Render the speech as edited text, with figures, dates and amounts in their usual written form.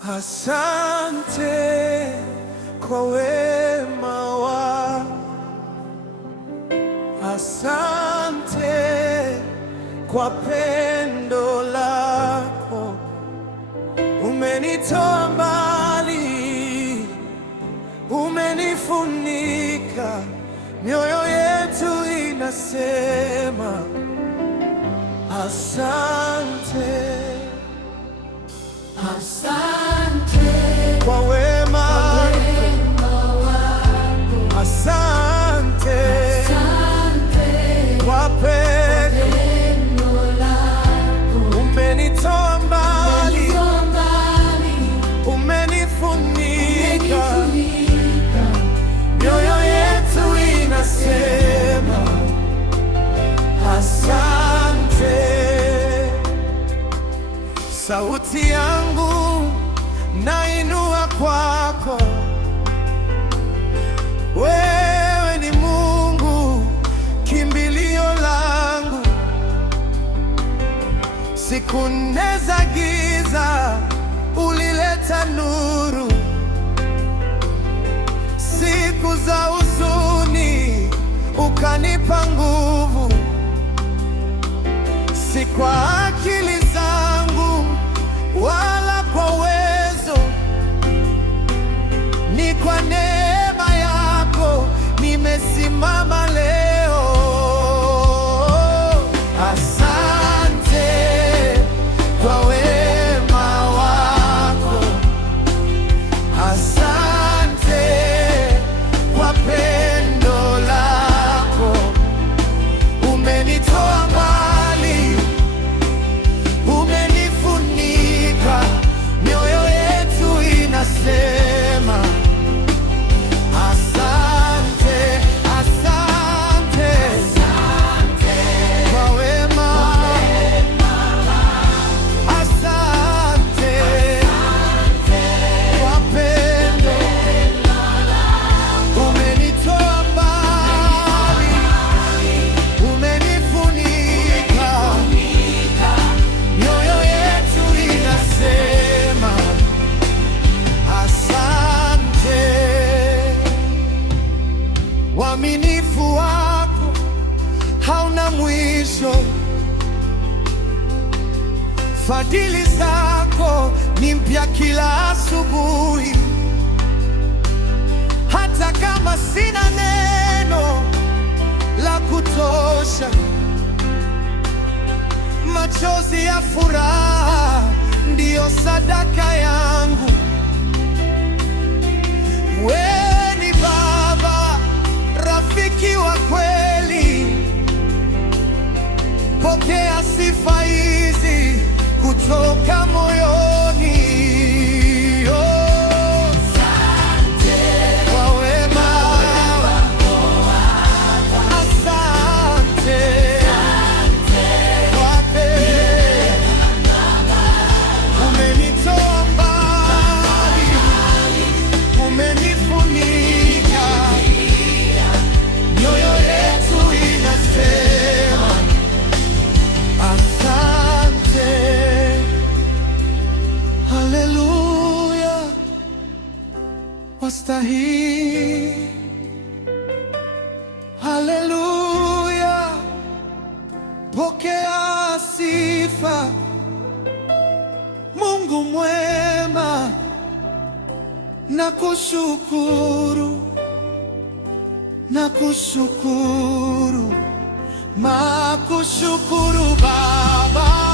Asante kwa wema wako, asante kwa pendo lako. Umenitoa mbali, umenifunika, mioyo yetu inasema asante. Asante kwa wema wako, asante asante kwa pendo lako. umenitoa mbali, umenifunika, mioyo yetu inasema asante. Sauti yangu nainua kwako, wewe ni Mungu, kimbilio langu. Siku nne za giza ulileta nuru, siku za huzuni ukanipa nguvu. Si kwa akili zangu wala kwa uwezo, ni kwa neema yako nimesimama leo. Asante kwa wema wako, asante kwa pendo lako. Umenitoa mbali, umenifunika, mioyo yetu inasema asante, asante kwa wema, asante kwa pendo. Umenitoa mbali, umenifunika, mioyo yetu inasema asante. Uaminifu wako hauna mwisho, fadhili zako ni mpya kila asubuhi. Hata kama sina neno la kutosha, machozi ya furaha ndiyo sadaka yangu. Wewe ni Baba, rafiki wa kweli. Pokea sifa hizi kutoka moyoni. Oh, kwa wema, asante kwa pendo. Umenitoa mbali, umenifunika, mioyo yetu inasema asante. Haleluya, wastahili. Haleluya, pokea sifa. Mungu mwema, nakushukuru, nakushukuru, nakushukuru Baba.